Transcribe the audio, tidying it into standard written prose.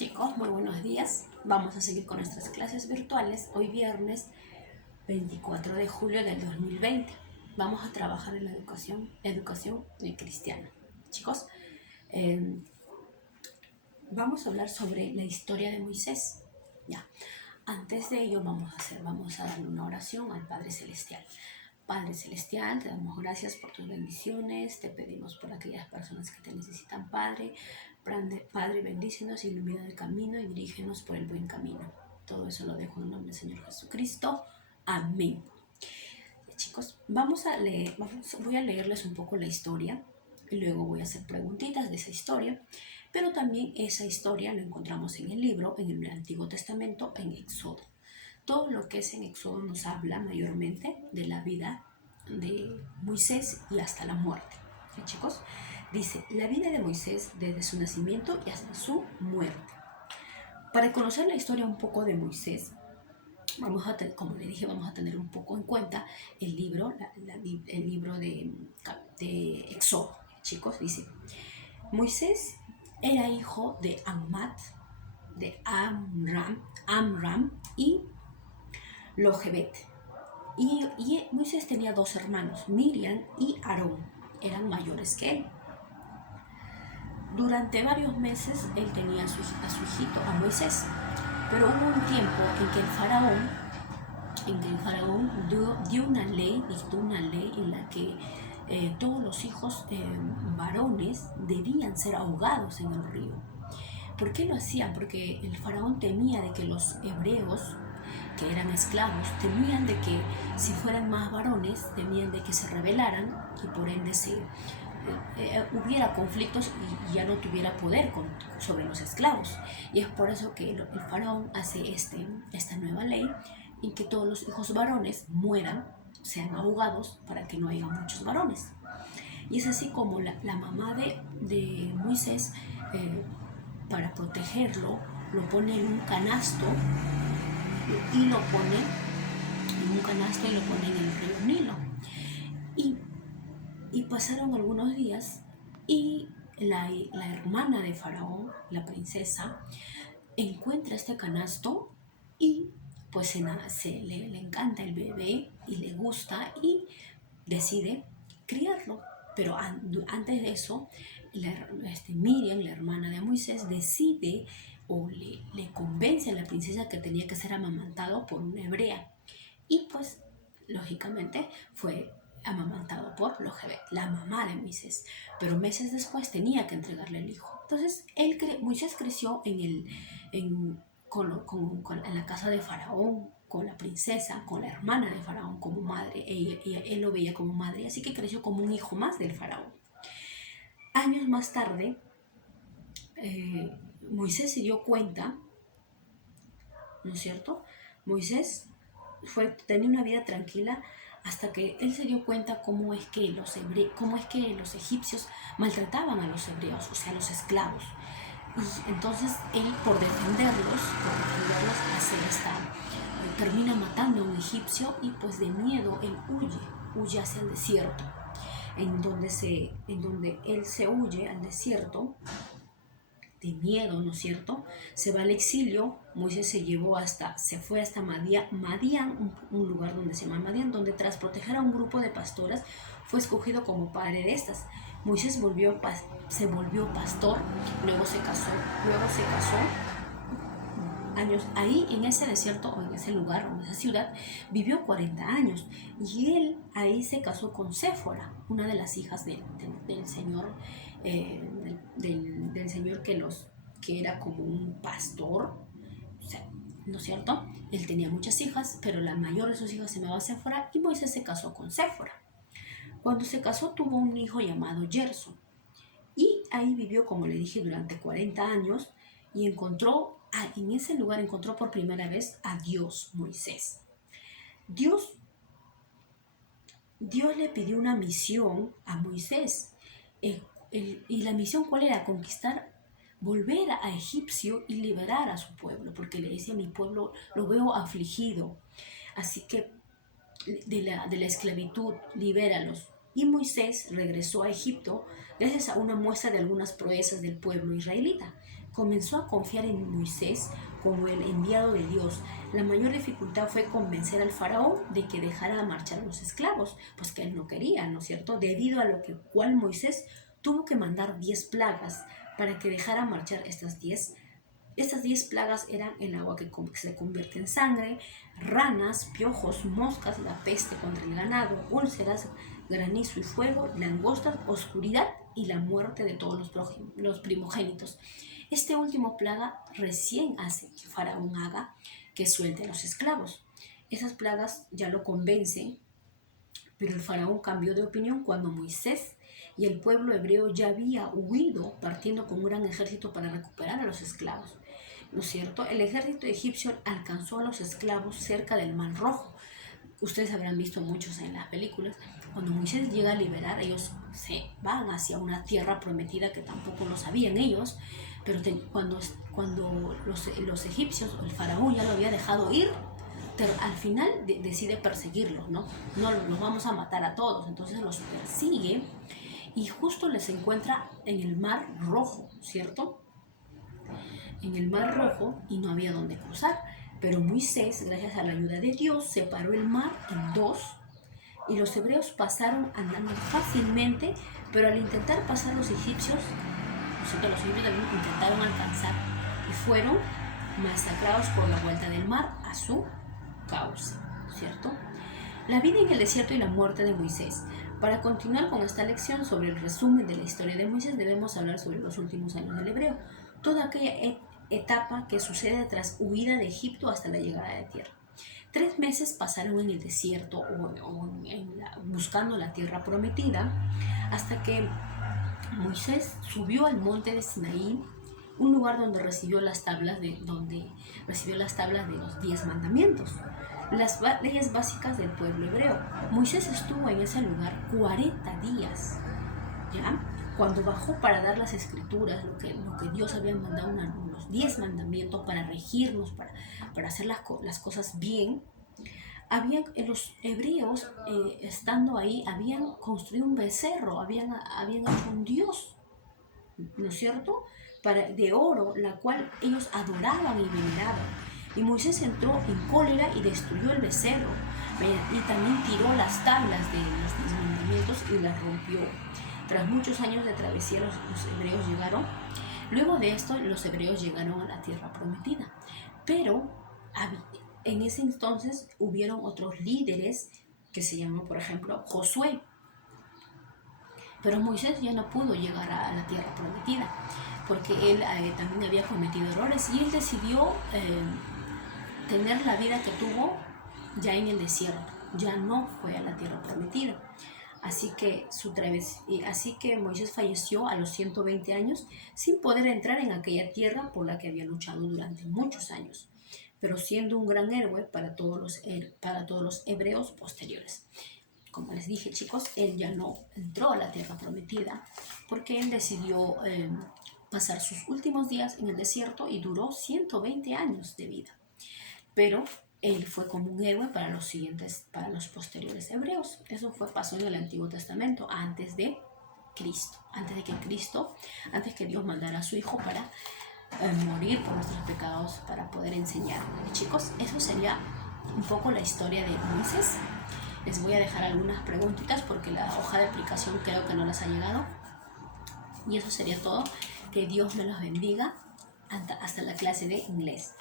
Chicos, muy buenos días. Vamos a seguir con nuestras clases virtuales. Hoy viernes 24 de julio del 2020. Vamos a trabajar en la educación cristiana. Chicos, eh, vamos a hablar sobre la historia de Moisés. Ya. Antes de ello vamos a darle una oración al Padre Celestial. Padre Celestial, te damos gracias por tus bendiciones, te pedimos por aquellas personas que te necesitan, Padre. Padre, bendícenos, ilumina el camino y dirígenos por el buen camino. Todo eso lo dejo en el nombre del Señor Jesucristo. Amén. Chicos, voy a leerles un poco la historia y luego voy a hacer preguntitas de esa historia, pero también esa historia la encontramos en el libro, en el Antiguo Testamento, en Éxodo. Todo lo que es en Éxodo nos habla mayormente de la vida de Moisés y hasta la muerte. ¿Sí, chicos? Dice, la vida de Moisés desde su nacimiento y hasta su muerte. Para conocer la historia un poco de Moisés, como le dije, vamos a tener un poco en cuenta el libro, el libro de Éxodo. Chicos, dice, Moisés era hijo de de Amram y Lohebet. Y Moisés tenía dos hermanos, Miriam y Aarón. Eran mayores que él. Durante varios meses él tenía a su hijito, a Moisés. Pero hubo un tiempo en que el faraón dictó una ley en la que todos los hijos varones debían ser ahogados en el río. ¿Por qué lo hacían? Porque el faraón temía de que los hebreos, que eran esclavos, temían de que si fueran más varones, temían de que se rebelaran y por ende hubiera conflictos y ya no tuviera poder sobre los esclavos. Y es por eso que el faraón hace esta nueva ley en que todos los hijos varones mueran, sean ahogados para que no haya muchos varones. Y es así como la mamá de Moisés, para protegerlo, lo pone en un canasto y lo pone en el río Nilo. Y pasaron algunos días y la hermana de Faraón, la princesa, encuentra este canasto y pues le encanta el bebé y le gusta y decide criarlo. Pero antes de eso, Miriam, la hermana de Moisés, decide o le convence a la princesa que tenía que ser amamantado por una hebrea. Y pues, lógicamente, fue amamantado por Lohebet, la mamá de Moisés. Pero meses después tenía que entregarle el hijo. Entonces, Moisés creció en la casa de Faraón, con la princesa, con la hermana de Faraón como madre. Él lo veía como madre, así que creció como un hijo más del Faraón. Años más tarde, Moisés se dio cuenta, ¿no es cierto? Moisés tenía una vida tranquila hasta que él se dio cuenta cómo es que los egipcios maltrataban a los hebreos, o sea, a los esclavos. Y entonces él, por defenderlos, termina matando a un egipcio y pues de miedo él huye hacia el desierto, en donde él se huye al desierto de miedo, ¿no es cierto? Se va al exilio. Moisés se fue hasta Madián, un lugar donde se llama Madián, donde tras proteger a un grupo de pastoras fue escogido como padre de estas. Moisés se volvió pastor, luego se casó años ahí en ese desierto, o en ese lugar, o en esa ciudad, vivió 40 años. Y él ahí se casó con Séfora, una de las hijas del Señor, del Señor que era como un pastor, o sea, ¿no es cierto? Él tenía muchas hijas, pero la mayor de sus hijas se llamaba Séfora, y Moisés se casó con Séfora. Cuando se casó tuvo un hijo llamado Gerson, y ahí vivió, como le dije, durante 40 años, y en ese lugar encontró por primera vez a Dios, Moisés. Dios le pidió una misión a Moisés. ¿Y la misión cuál era? Volver a Egipcio y liberar a su pueblo, porque le decía: mi pueblo lo veo afligido, así que de la esclavitud, libéralos. Y Moisés regresó a Egipto gracias a una muestra de algunas proezas del pueblo israelita. Comenzó a confiar en Moisés como el enviado de Dios. La mayor dificultad fue convencer al faraón de que dejara marchar a los esclavos, pues que él no quería, ¿no es cierto? Debido a lo cual Moisés tuvo que mandar 10 plagas para que dejara marchar estas 10 plagas eran el agua que se convierte en sangre, ranas, piojos, moscas, la peste contra el ganado, úlceras, granizo y fuego, langostas, oscuridad y la muerte de todos los primogénitos. Este último plaga recién hace que Faraón haga que suelte a los esclavos. Esas plagas ya lo convencen, pero el faraón cambió de opinión cuando Moisés y el pueblo hebreo ya había huido partiendo con un gran ejército para recuperar a los esclavos. ¿No es cierto? El ejército egipcio alcanzó a los esclavos cerca del Mar Rojo. Ustedes habrán visto muchos en las películas. Cuando Moisés llega a liberar, ellos se van hacia una tierra prometida que tampoco lo sabían ellos, pero cuando los egipcios, el faraón ya lo había dejado ir, pero al final decide perseguirlos, ¿no? No los vamos a matar a todos, entonces los persigue y justo les encuentra en el Mar Rojo, ¿cierto? En el Mar Rojo y no había dónde cruzar, pero Moisés, gracias a la ayuda de Dios, separó el mar en dos y los hebreos pasaron andando fácilmente, pero al intentar pasar los egipcios también intentaron alcanzar y fueron masacrados por la vuelta del mar a su cauce, ¿cierto? La vida en el desierto y la muerte de Moisés. Para continuar con esta lección sobre el resumen de la historia de Moisés, debemos hablar sobre los últimos años del hebreo, toda aquella etapa que sucede tras huida de Egipto hasta la llegada de tierra. 3 meses pasaron en el desierto buscando la tierra prometida, hasta que Moisés subió al monte de Sinaí, un lugar donde recibió las tablas de los 10 mandamientos, las leyes básicas del pueblo hebreo. Moisés estuvo en ese lugar 40 días, ¿ya? Cuando bajó para dar las escrituras, lo que Dios había mandado, los 10 mandamientos para regirnos, para hacer las cosas bien, los hebreos, estando ahí, habían construido un becerro, habían hecho un dios, ¿no es cierto?, de oro, la cual ellos adoraban y veneraban. Y Moisés entró en cólera y destruyó el becerro, y también tiró las tablas de los 10 mandamientos y las rompió. Tras muchos años de travesía, los hebreos llegaron. Luego de esto, los hebreos llegaron a la tierra prometida. Pero en ese entonces hubieron otros líderes que se llamó, por ejemplo, Josué. Pero Moisés ya no pudo llegar a la tierra prometida porque él también había cometido errores y él decidió tener la vida que tuvo ya en el desierto. Ya no fue a la tierra prometida. Así que Moisés falleció a los 120 años sin poder entrar en aquella tierra por la que había luchado durante muchos años, pero siendo un gran héroe para todos los hebreos posteriores. Como les dije, chicos, él ya no entró a la tierra prometida porque él decidió pasar sus últimos días en el desierto y duró 120 años de vida. Pero él fue como un héroe para los posteriores hebreos. Eso pasó en el Antiguo Testamento, antes de Cristo, antes que Dios mandara a su Hijo para morir por nuestros pecados, para poder enseñar. Chicos, eso sería un poco la historia de Moisés. Les voy a dejar algunas preguntitas porque la hoja de aplicación creo que no les ha llegado. Y eso sería todo. Que Dios me los bendiga hasta la clase de inglés.